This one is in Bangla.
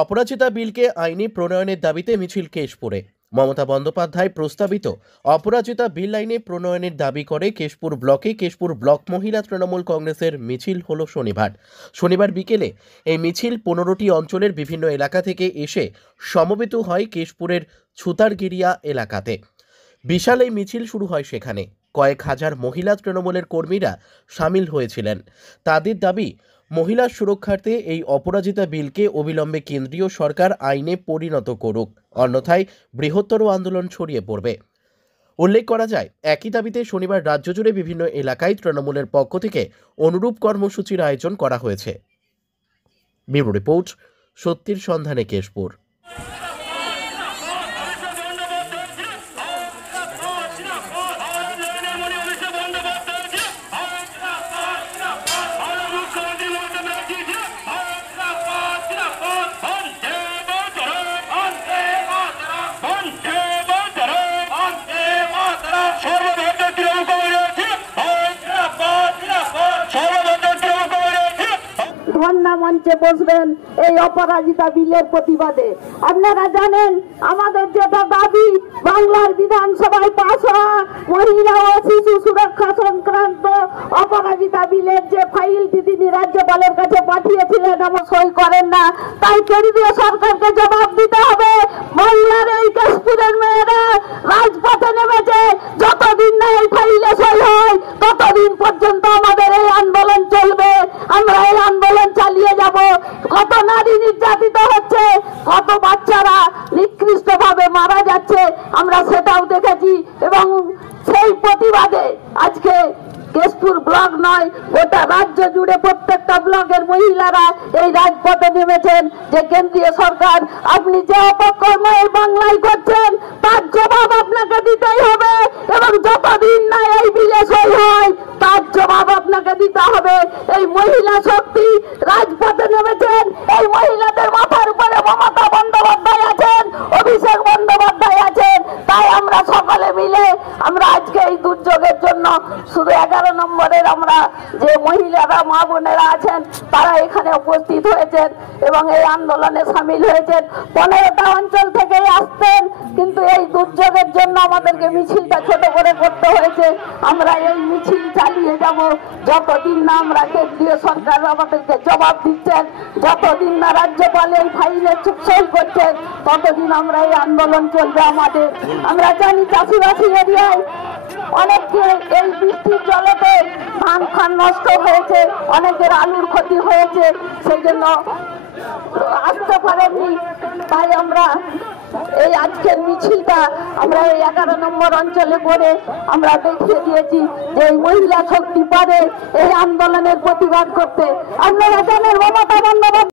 অপরাজিতা বিলকে আইনি প্রণয়নের দাবিতে মিছিল কেশপুরে। মমতা বন্দ্যোপাধ্যায় প্রস্তাবিত অপরাজিতা বিল আইনে প্রণয়নের দাবি করে কেশপুর ব্লকে কেশপুর ব্লক মহিলা তৃণমূল কংগ্রেসের মিছিল হলো শনিবার বিকেলে এই মিছিল 15টি অঞ্চলের বিভিন্ন এলাকা থেকে এসে সমবেত হয় কেশপুরের ছুতারগিরিয়া এলাকাতে। বিশাল এই মিছিল শুরু হয় সেখানে। কয়েক হাজার মহিলা তৃণমূলের কর্মীরা সামিল হয়েছিলেন। তাদের দাবি, মহিলা সুরক্ষার্থে এই অপরাজিতা বিলকে অবিলম্বে কেন্দ্রীয় সরকার আইনে পরিণত করুক, অন্যথায় বৃহত্তর আন্দোলন ছড়িয়ে পড়বে। উল্লেখ করা যায়, একই দাবিতে শনিবার রাজ্য জুড়ে বিভিন্ন এলাকায় তৃণমূলের পক্ষ থেকে অনুরূপ কর্মসূচির আয়োজন করা হয়েছে। ব্যুরো রিপোর্ট, সত্যির সন্ধানে কেশপুর। ধর্ণা মঞ্চে বসবেন এই অপরাজিতা বিলের প্রতিবাদে। আপনারা জানেন আমাদের যেটা দাবি, বাংলার বিধানসভায় পাস হওয়া মহিলা ও শিশু সুরক্ষা সংক্রান্ত অপরাজিতা বিলের যে ফাইলটি তিনি রাজ্যপালের কাছে পাঠিয়েছিলেন, আমার সই করেন না, তাই কেন্দ্রীয় সরকারকে জবাব দিতে হবে। বাংলার এই কেশপুরের মেয়েরা রাজপথে নেমেছে, যতদিন না এই ফাইলে সই হয় ততদিন পর্যন্ত আমাদের এই আন্দোলন চলবে। আমরা এই আন্দোলন চালিয়ে যাব। কত নারী নির্যাতিত হচ্ছে, কত বাচ্চারা নিকৃষ্ট ভাবে মারা যাচ্ছে, আমরা সেটাও দেখেছি। এবং সেই প্রতিবাদে আজকে কেশপুর ব্লক নয়, গোটা রাজ্য জুড়ে প্রত্যেকটা ব্লকের মহিলারা এই রাজপথে নেমেছেন যে কেন্দ্রীয় সরকার, আপনি যে অপকর্ম এই বাংলায় করছেন তার জবাব আপনাকে দিতেই হবে। এবং যতদিন না এই বিলে সই হয় তার জবাব আপনাকে দিতে হবে। এই মহিলা শক্তি রাজপথে নেমেছেন, এই মহিলাদের মাথার উপরে মমতা বন্দ্যোপাধ্যায় আছেন, অভিষেক বন্দ্যোপাধ্যায় আছেন। তাই আমরা সকলে মিলে আমরা আজকে এই দুর্যোগের জন্য শুধু 11 নম্বরের আমরা যে মহিলারা মা বোনেরা আছেন তারা এখানে উপস্থিত হয়েছেন এবং এই আন্দোলনে সামিল হয়েছেন। 15টা অঞ্চল থেকে আসতেন, কিন্তু এই দুর্যোগের জন্য আমাদেরকে মিছিলটা ছোট করে করতে হয়েছে। আমরা এই মিছিল চালিয়ে যাব যতদিন না আমরা কেন্দ্রীয় সরকার আমাদেরকে জবাব দিচ্ছেন, যতদিন না রাজ্যপাল এই ফাইলে সই করছেন ততদিন আমরা এই আন্দোলন চলবে আমাদের। আমরা জানি চাষিবাসী এরিয়ায় অনেকের এই বৃষ্টির জলেতে ধান খান নষ্ট হয়েছে, অনেকের আলুর ক্ষতি হয়েছে, সেই জন্য আসতে পারেননি। তাই আমরা এই আজকের মিছিলটা আমরা এই 11 নম্বর অঞ্চলে করে আমরা দেখিয়ে দিয়েছি যে এই মহিলা শক্তি পারে এই আন্দোলনের প্রতিবাদ করতে। আপনারা জানেন মমতা বন্দ্যোপাধ্যায়